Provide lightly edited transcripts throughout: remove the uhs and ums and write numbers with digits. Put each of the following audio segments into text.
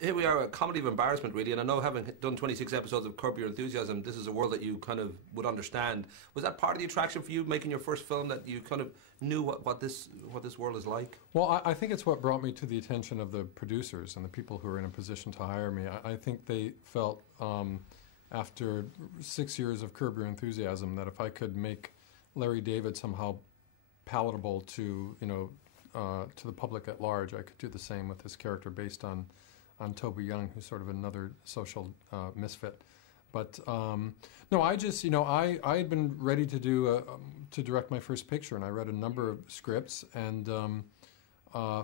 Here we are, a comedy of embarrassment, really. And I know, having done 26 episodes of Curb Your Enthusiasm, this is a world that you kind of would understand. Was that part of the attraction for you, making your first film, that you kind of knew what this world is like? Well, I think it's what brought me to the attention of the producers and the people who were in a position to hire me. I think they felt, after 6 years of Curb Your Enthusiasm, that if I could make Larry David somehow palatable to, to the public at large, I could do the same with this character based on Toby Young, who's sort of another social misfit. But no, I just, I had been ready to do to direct my first picture, and I read a number of scripts, and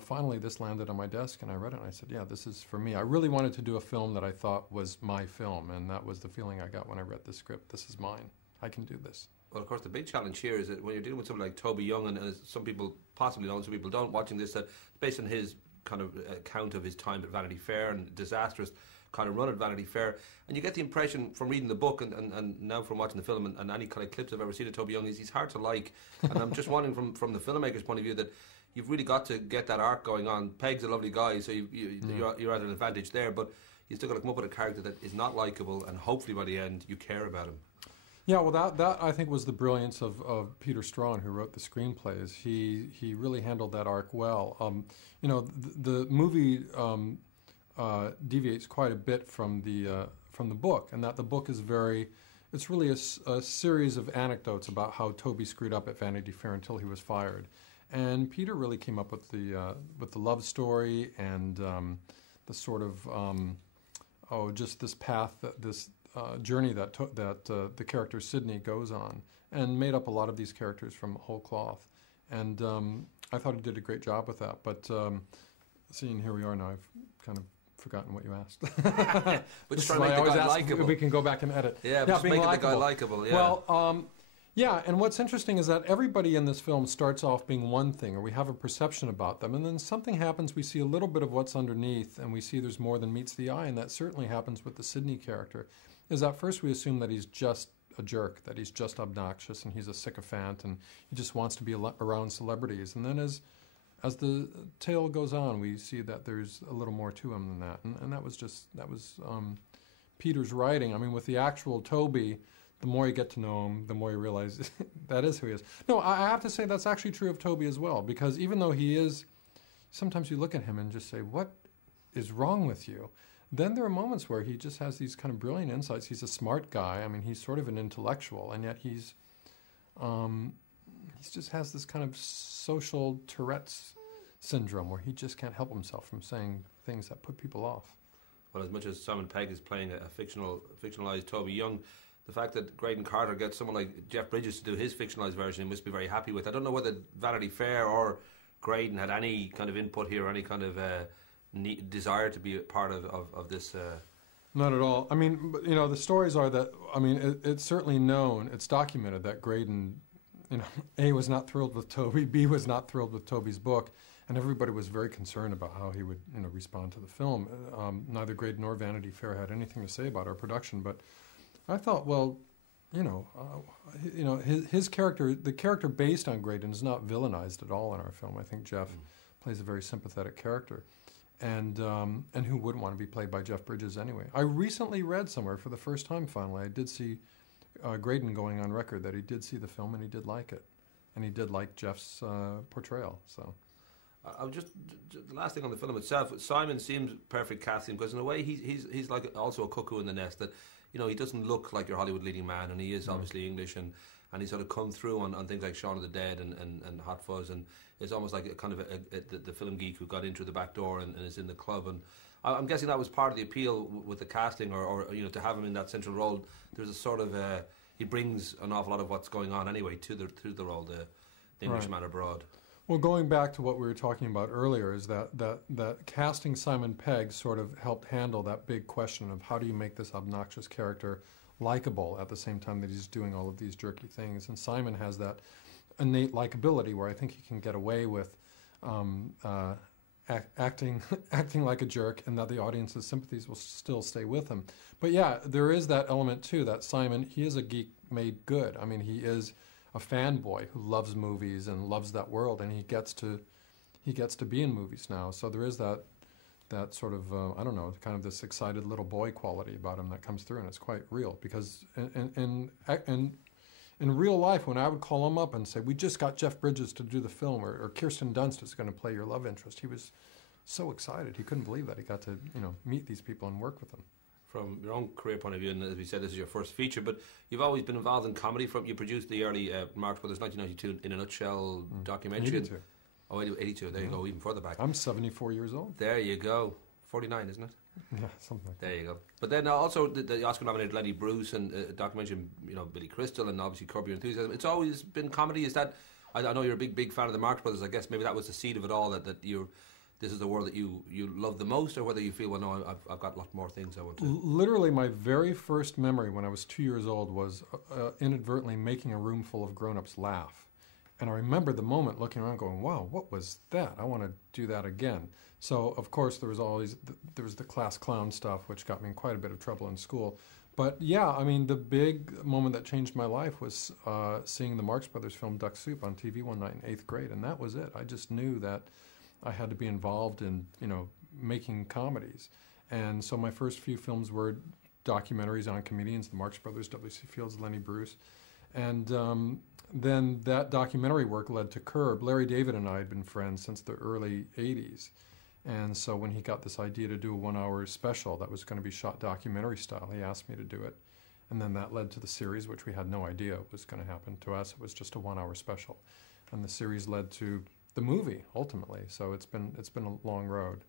finally this landed on my desk, and I read it, and I said, yeah, this is for me. I really wanted to do a film that I thought was my film, and that was the feeling I got when I read the script. This is mine. I can do this. Well, of course, the big challenge here is that when you're dealing with somebody like Toby Young, and as some people possibly know, and some people don't, watching this, that based on his kind of account of his time at Vanity Fair and disastrous kind of run at Vanity Fair, and you get the impression from reading the book and now from watching the film and any kind of clips I've ever seen of Toby Young, is he's hard to like. And I'm just wondering from the filmmaker's point of view that you've really got to get that arc going on. Peg's a lovely guy, so you're at an advantage there, but you still got to come up with a character that is not likable, and hopefully by the end you care about him. Yeah, well, that I think was the brilliance of Peter Strawn, who wrote the screenplays. He really handled that arc well. The movie deviates quite a bit from the book, and that the book is it's really a series of anecdotes about how Toby screwed up at Vanity Fair until he was fired. And Peter really came up with the love story and the sort of just this path, this journey that the character Sidney goes on, and made up a lot of these characters from whole cloth. And I thought he did a great job with that. But seeing here we are now, I've kind of forgotten what you asked. But just trying to make the guy likable. We can go back and edit. Yeah, just making the guy likable. Yeah. Well, yeah, and what's interesting is that everybody in this film starts off being one thing, or we have a perception about them, and then something happens, we see a little bit of what's underneath, and we see there's more than meets the eye, and that certainly happens with the Sidney character. Is at first we assume that he's just a jerk, that he's just obnoxious, and he's a sycophant, and he just wants to be around celebrities. And then as the tale goes on, we see that there's a little more to him than that, and that was Peter's writing. I mean, with the actual Toby, the more you get to know him, the more you realize that is who he is. No, I have to say that's actually true of Toby as well, because even though he is, sometimes you look at him and just say, what is wrong with you? Then there are moments where he just has these kind of brilliant insights. He's a smart guy. I mean, he's sort of an intellectual, and yet he just has this kind of social Tourette's syndrome where he just can't help himself from saying things that put people off. Well, as much as Simon Pegg is playing a fictionalized Toby Young, the fact that Graydon Carter gets someone like Jeff Bridges to do his fictionalized version, he must be very happy with. I don't know whether Vanity Fair or Graydon had any kind of input here, or any kind of desire to be a part of this. Not at all. I mean, the stories are that, I mean, it's certainly known, it's documented that Graydon, A, was not thrilled with Toby, B, was not thrilled with Toby's book, and everybody was very concerned about how he would, respond to the film. Neither Graydon nor Vanity Fair had anything to say about our production, but I thought, well, his character, the character based on Graydon, is not villainized at all in our film. I think Jeff plays a very sympathetic character, and who wouldn't want to be played by Jeff Bridges anyway? I recently read somewhere for the first time, finally, I did see Graydon going on record that he did see the film and he did like it, and he did like Jeff's portrayal. So. The last thing on the film itself, Simon seems perfect casting, because in a way he's like also a cuckoo in the nest, that he doesn't look like your Hollywood leading man, and he is obviously English, and he's sort of come through on things like Shaun of the Dead and Hot Fuzz, and it's almost like a kind of the film geek who got in through the back door and is in the club. And I'm guessing that was part of the appeal with the casting, or to have him in that central role. There's a sort of he brings an awful lot of what's going on anyway to the role, the Englishman abroad. Well, going back to what we were talking about earlier, is that casting Simon Pegg sort of helped handle that big question of how do you make this obnoxious character likable at the same time that he's doing all of these jerky things. And Simon has that innate likability where I think he can get away with acting like a jerk, and that the audience's sympathies will still stay with him. But yeah, there is that element too, that Simon, he is a geek made good. I mean, he is a fanboy who loves movies and loves that world, and he gets to be in movies now. So there is that that sort of, I don't know, kind of this excited little boy quality about him that comes through, and it's quite real. Because in real life, when I would call him up and say, we just got Jeff Bridges to do the film, or Kirsten Dunst is going to play your love interest, he was so excited. He couldn't believe that he got to, meet these people and work with them. From your own career point of view, and as we said, this is your first feature, but you've always been involved in comedy. You produced the early Marx Brothers 1992 in a nutshell documentary. 82. Oh, 82, there you go, even further back. I'm 74 years old. There you go. 49, isn't it? Yeah, something like that. There you go. But then also the Oscar-nominated Lenny Bruce and documentary, Billy Crystal, and obviously Curb Your Enthusiasm. It's always been comedy. Is that? I know you're a big fan of the Marx Brothers. I guess maybe that was the seed of it all. That this is the world that you love the most, or whether you feel, well, no, I've got a lot more things I want to. Literally, my very first memory when I was 2 years old was inadvertently making a room full of grown-ups laugh. And I remember the moment looking around going, wow, what was that? I want to do that again. So, of course, there was the class clown stuff, which got me in quite a bit of trouble in school. But, yeah, I mean, the big moment that changed my life was seeing the Marx Brothers film Duck Soup on TV one night in 8th grade, and that was it. I just knew that I had to be involved in, making comedies. And so my first few films were documentaries on comedians, the Marx Brothers, W.C. Fields, Lenny Bruce. And then that documentary work led to Curb. Larry David and I had been friends since the early 80s. And so when he got this idea to do a 1-hour special that was going to be shot documentary style, he asked me to do it. And then that led to the series, which we had no idea was going to happen. To us, it was just a 1-hour special. And the series led to the movie, ultimately. So it's been a long road.